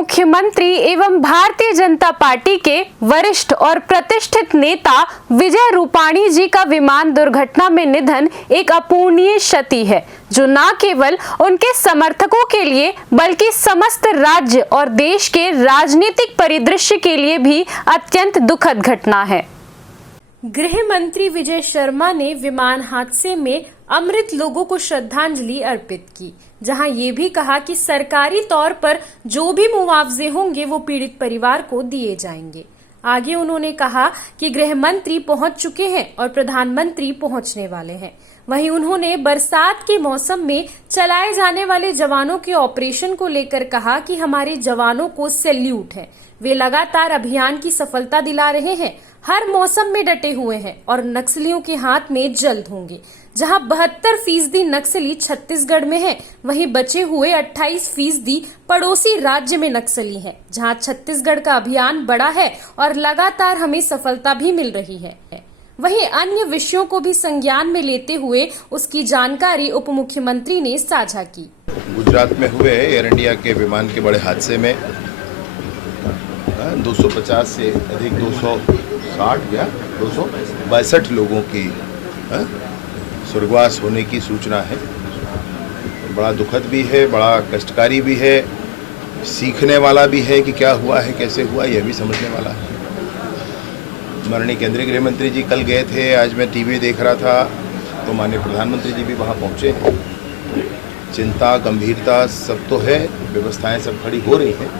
मुख्यमंत्री एवं भारतीय जनता पार्टी के वरिष्ठ और प्रतिष्ठित नेता विजय रूपाणी जी का विमान दुर्घटना में निधन एक अपूरणीय क्षति है, जो न केवल उनके समर्थकों के लिए बल्कि समस्त राज्य और देश के राजनीतिक परिदृश्य के लिए भी अत्यंत दुखद घटना है। गृह मंत्री विजय शर्मा ने विमान हादसे में अमृत लोगों को श्रद्धांजलि अर्पित की, जहां ये भी कहा कि सरकारी तौर पर जो भी मुआवजे होंगे वो पीड़ित परिवार को दिए जाएंगे। आगे उन्होंने कहा कि गृह मंत्री पहुंच चुके हैं और प्रधानमंत्री पहुंचने वाले हैं। वहीं उन्होंने बरसात के मौसम में चलाए जाने वाले जवानों के ऑपरेशन को लेकर कहा कि हमारे जवानों को सैल्यूट है, वे लगातार अभियान की सफलता दिला रहे हैं, हर मौसम में डटे हुए हैं और नक्सलियों के हाथ में जल्द होंगे। जहां 72% नक्सली छत्तीसगढ़ में हैं, वहीं बचे हुए 28% पड़ोसी राज्य में नक्सली हैं। जहां छत्तीसगढ़ का अभियान बड़ा है और लगातार हमें सफलता भी मिल रही है। वहीं अन्य विषयों को भी संज्ञान में लेते हुए उसकी जानकारी उप मुख्यमंत्री ने साझा की। गुजरात में हुए एयर इंडिया के विमान के बड़े हादसे में 250 से अधिक 260 या 262 लोगों की स्वर्गवास होने की सूचना है। बड़ा दुखद भी है, बड़ा कष्टकारी भी है, सीखने वाला भी है कि क्या हुआ है, कैसे हुआ, यह भी समझने वाला है। माननीय केंद्रीय गृह मंत्री जी कल गए थे, आज मैं टीवी देख रहा था तो माननीय प्रधानमंत्री जी भी वहाँ पहुँचे हैं। चिंता, गंभीरता सब तो है, व्यवस्थाएं सब खड़ी हो रही हैं,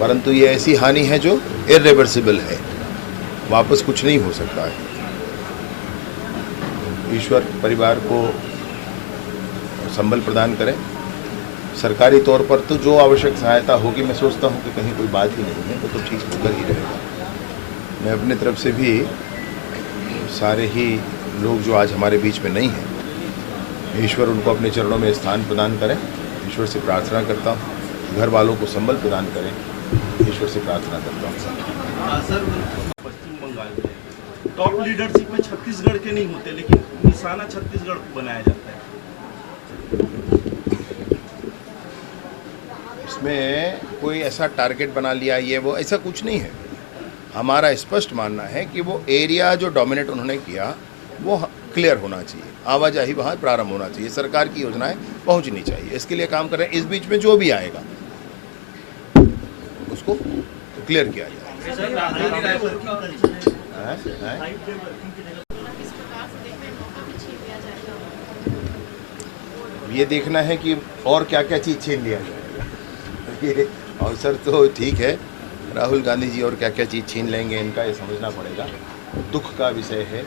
परंतु ये ऐसी हानि है जो इर्रिवर्सिबल है, वापस कुछ नहीं हो सकता है। ईश्वर परिवार को संबल प्रदान करें। सरकारी तौर पर तो जो आवश्यक सहायता होगी, मैं सोचता हूँ कि कहीं कोई बात ही नहीं है, वो तो ठीक होकर ही रहेगा। मैं अपनी तरफ से भी सारे ही लोग जो आज हमारे बीच में नहीं हैं, ईश्वर उनको अपने चरणों में स्थान प्रदान करें, ईश्वर से प्रार्थना करता हूँ। घर वालों को संबल प्रदान करें, ईश्वर से प्रार्थना करता हूँ। सर, पश्चिम बंगाल में टॉप लीडरशिप में छत्तीसगढ़ के नहीं होते, लेकिन निशाना छत्तीसगढ़ को बनाया जाता है। इसमें कोई ऐसा टारगेट बना लिया, ये वो, ऐसा कुछ नहीं है। हमारा स्पष्ट मानना है कि वो एरिया जो डोमिनेट उन्होंने किया वो क्लियर होना चाहिए, आवाजाही वहाँ प्रारंभ होना चाहिए, सरकार की योजनाएं पहुँचनी चाहिए, इसके लिए काम कर रहे हैं। इस बीच में जो भी आएगा उसको क्लियर किया जाए। ये देखना है कि और क्या क्या चीज़ छीन लिया जाएगा। ये अवसर तो ठीक है, राहुल गांधी जी और क्या क्या चीज़ छीन लेंगे, इनका ये समझना पड़ेगा। दुख का विषय है,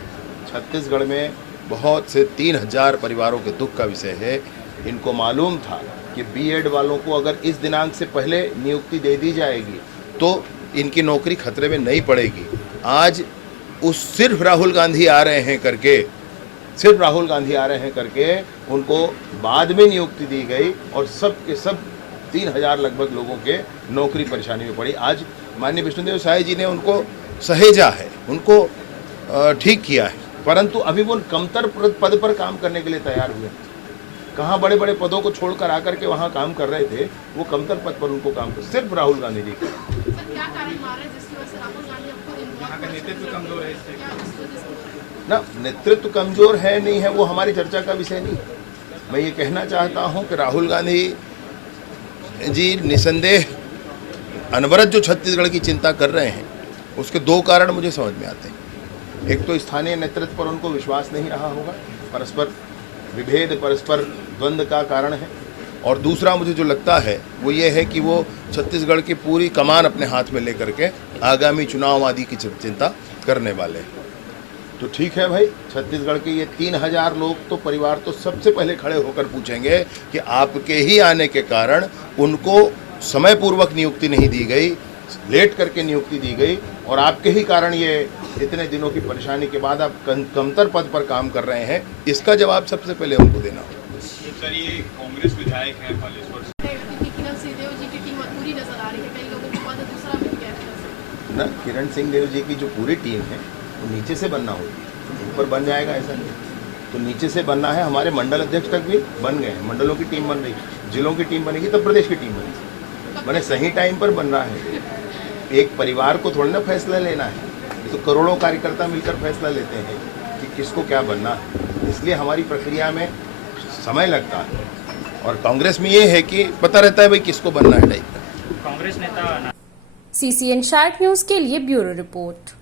छत्तीसगढ़ में बहुत से 3000 परिवारों के दुख का विषय है। इनको मालूम था कि बीएड वालों को अगर इस दिनांक से पहले नियुक्ति दे दी जाएगी तो इनकी नौकरी खतरे में नहीं पड़ेगी। आज उस सिर्फ राहुल गांधी आ रहे हैं करके, सिर्फ राहुल गांधी आ रहे हैं करके उनको बाद में नियुक्ति दी गई और सब के सब 3000 लगभग लोगों के नौकरी परेशानी में पड़ी। आज माननीय विष्णुदेव साय जी ने उनको सहेजा है, उनको ठीक किया है, परंतु अभी वो कमतर पद पर काम करने के लिए तैयार हुए। कहाँ बड़े बड़े पदों को छोड़कर आकर के वहाँ काम कर रहे थे, वो कमतर पद पर उनको काम कर, सिर्फ राहुल गांधी जी का। ना नेतृत्व कमजोर है नहीं है, वो हमारी चर्चा का विषय नहीं। मैं ये कहना चाहता हूँ कि राहुल गांधी जी निसंदेह अनवरत जो छत्तीसगढ़ की चिंता कर रहे हैं, उसके दो कारण मुझे समझ में आते हैं। एक तो स्थानीय नेतृत्व पर उनको विश्वास नहीं रहा होगा, परस्पर विभेद, परस्पर द्वंद्व का कारण है, और दूसरा मुझे जो लगता है वो ये है कि वो छत्तीसगढ़ की पूरी कमान अपने हाथ में लेकर के आगामी चुनाव आदि की चिंता करने वाले हैं। तो ठीक है भाई, छत्तीसगढ़ के ये 3000 लोग तो परिवार तो सबसे पहले खड़े होकर पूछेंगे कि आपके ही आने के कारण उनको समय पूर्वक नियुक्ति नहीं दी गई, लेट करके नियुक्ति दी गई, और आपके ही कारण ये इतने दिनों की परेशानी के बाद आप कमतर पद पर काम कर रहे हैं, इसका जवाब सबसे पहले उनको देना होगा। सर, ये कांग्रेस विधायक हैं बालेश्वर ना, किरण सिंह देव जी की जो पूरी टीम है वो नीचे से बनना होगी, ऊपर बन जाएगा ऐसा नहीं। तो नीचे से बनना है। हमारे मंडल अध्यक्ष तक भी बन गए हैं, मंडलों की टीम बन रही, जिलों की टीम बनेगी तब प्रदेश की टीम बनेगी। मैंने सही टाइम पर बनना है। एक परिवार को थोड़ी ना फैसला लेना है, ये तो करोड़ों कार्यकर्ता मिलकर फैसला लेते हैं कि किसको क्या बनना है। इसलिए हमारी प्रक्रिया में समय लगता है और कांग्रेस में ये है कि पता रहता है भाई किसको बनना है टाइप का। कांग्रेस नेता CCN शार्ट न्यूज के लिए ब्यूरो रिपोर्ट।